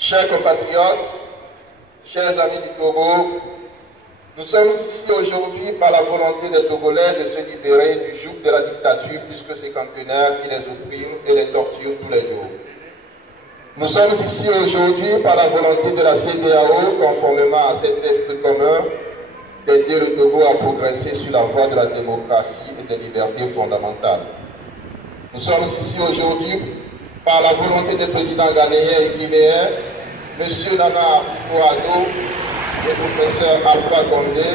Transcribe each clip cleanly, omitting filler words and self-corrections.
Chers compatriotes, chers amis du Togo, nous sommes ici aujourd'hui par la volonté des Togolais de se libérer du joug de la dictature puisque c'est quinquennat qui les opprime et les torture tous les jours. Nous sommes ici aujourd'hui par la volonté de la CEDEAO, conformément à cet texte commun, d'aider le Togo à progresser sur la voie de la démocratie et des libertés fondamentales. Nous sommes ici aujourd'hui par la volonté des présidents ghanéens et guinéens, M. Nana Akufo-Addo et professeur Alpha Condé,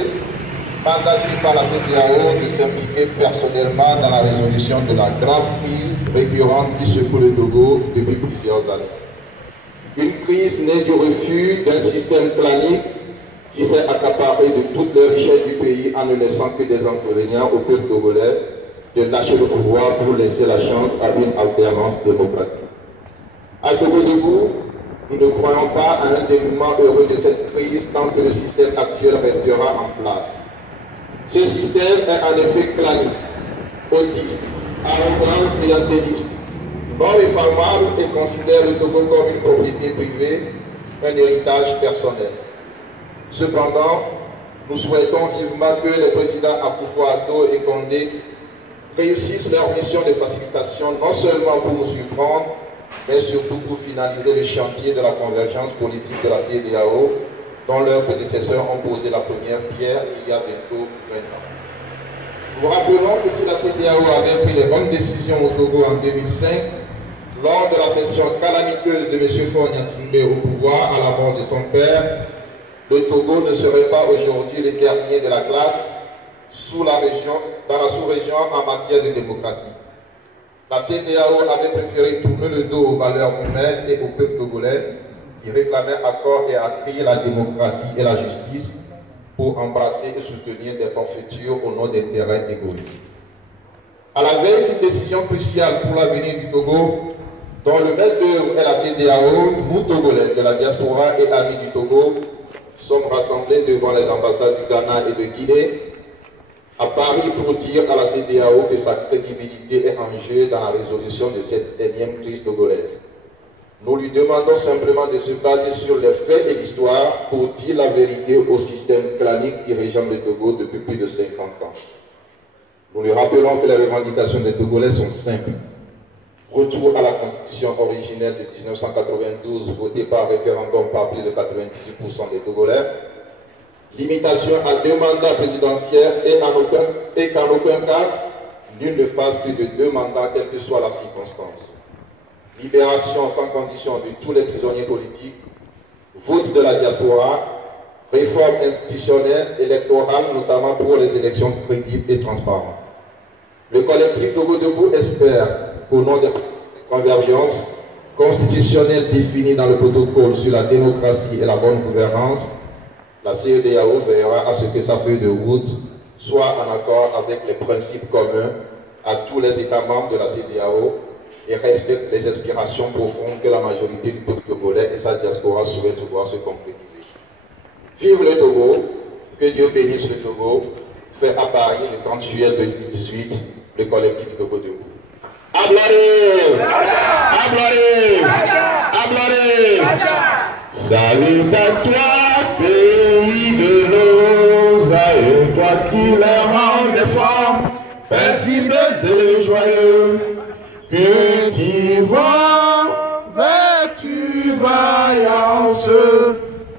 mandatés par la CEDEAO de s'impliquer personnellement dans la résolution de la grave crise récurrente qui secoue le Togo depuis plusieurs années. Une crise née du refus d'un système clanique qui s'est accaparé de toutes les richesses du pays en ne laissant que des inconvénients au peuple togolais de lâcher le pouvoir pour laisser la chance à une alternance démocratique. À Togo debout, nous ne croyons pas à un dénouement heureux de cette crise tant que le système actuel restera en place. Ce système est en effet clanique, autiste, arrogant, clientéliste, non réformable et considère le Togo comme une propriété privée, un héritage personnel. Cependant, nous souhaitons vivement que les présidents Akufo-Addo et Condé réussissent leur mission de facilitation, non seulement pour nous surprendre, mais surtout pour finaliser le chantier de la convergence politique de la CEDEAO, dont leurs prédécesseurs ont posé la première pierre il y a bientôt 20 ans. Nous rappelons que si la CEDEAO avait pris les bonnes décisions au Togo en 2005, lors de la session calamiteuse de M. Faure Gnassingbé au pouvoir à la mort de son père, le Togo ne serait pas aujourd'hui le dernier de la classe dans la sous-région en matière de démocratie. La CEDEAO avait préféré tourner le dos aux valeurs humaines et au peuple togolais qui réclamait accord et appui la démocratie et la justice pour embrasser et soutenir des forfaitures au nom d'intérêts égoïstes. À la veille d'une décision cruciale pour l'avenir du Togo, dont le maître d'œuvre est la CEDEAO, nous Togolais de la diaspora et amis du Togo sommes rassemblés devant les ambassades du Ghana et de Guinée à Paris pour dire à la CEDEAO que sa crédibilité est en jeu dans la résolution de cette énième crise togolaise. Nous lui demandons simplement de se baser sur les faits et l'histoire pour dire la vérité au système clanique qui régente le Togo depuis plus de 50 ans. Nous lui rappelons que les revendications des Togolais sont simples. Retour à la constitution originelle de 1992 votée par référendum par plus de 98% des Togolais, limitation à 2 mandats présidentiels et qu'en aucun cas, nul ne fasse plus de 2 mandats, quelle que soit la circonstance. Libération sans condition de tous les prisonniers politiques, vote de la diaspora, réforme institutionnelle, électorale, notamment pour les élections crédibles et transparentes. Le collectif Togo Debout espère, au nom de convergence constitutionnelle définie dans le protocole sur la démocratie et la bonne gouvernance, la CEDEAO veillera à ce que sa feuille de route soit en accord avec les principes communs à tous les États membres de la CEDEAO et respecte les aspirations profondes que la majorité du peuple togolais et sa diaspora souhaitent voir se concrétiser. Vive le Togo, que Dieu bénisse le Togo, fait à Paris le 30 juillet 2018, le collectif Togo Debout. Abloré, abloré, abloré. Salut à toi, pays de nos aïeux, toi qui les rends des forts, paisibles et joyeux. Que tu vas, vertu, vaillance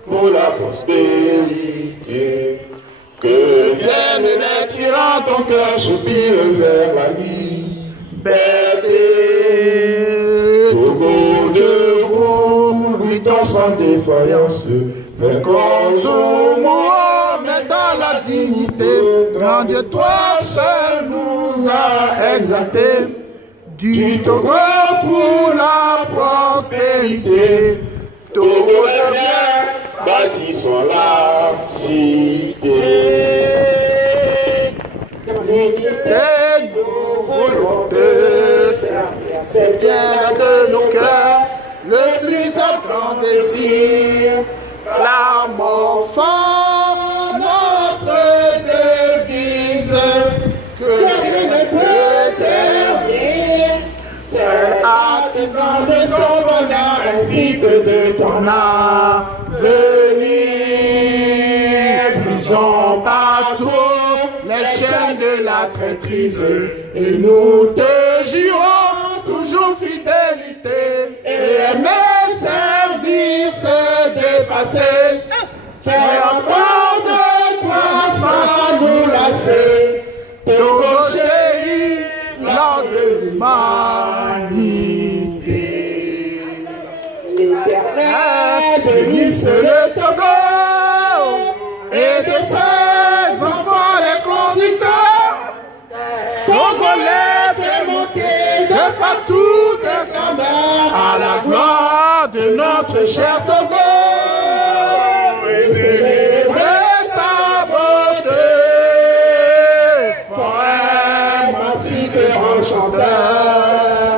pour la prospérité. Que viennent les tyrans, ton cœur soupire vers la liberté. Togo debout, luttons sans défaillance, vainquons au mot, mais dans la dignité. Grand Dieu, toi seul nous a exaltés. Du Togo pour la prospérité. Togo devient, bâtissons la cité. Et nous voulons te servir, c'est bien de nos cœurs, le plus ardent désir. Clamons fort notre devise, que rien ne peut ternir. C'est artisan de son bonheur ainsi que de ton avenir. Brisons partout les chaînes de la traîtrise et nous te jurons toujours fidélité et aimer, servir, se dépasser. Faire entendre toi sans nous lasser. Togo chéri, l'ordre de l'humanité. L'Éternel bénisse le Togo et de ses enfants les conducteurs. Togolais fait monter de partout des flammes à la gloire de notre cher Togo et célébrer sa beauté. Poème ainsi que chanteur,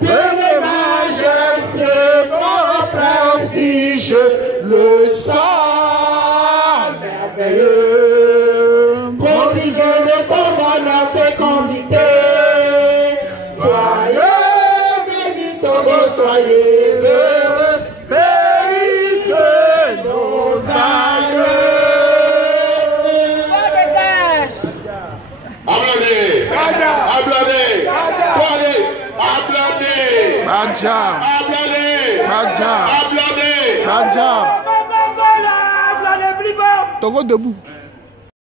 venez majesté, fort prestige, le sang merveilleux, prodige de ton bonheur fécondité. Soyez bénis, Togo, soyez heureux, pays de nos aïeux. Applaudez! Applaudez! Applaudez! Applaudez! Badja! Applaudez! Badja! Applaudez! Badja! Togo debout.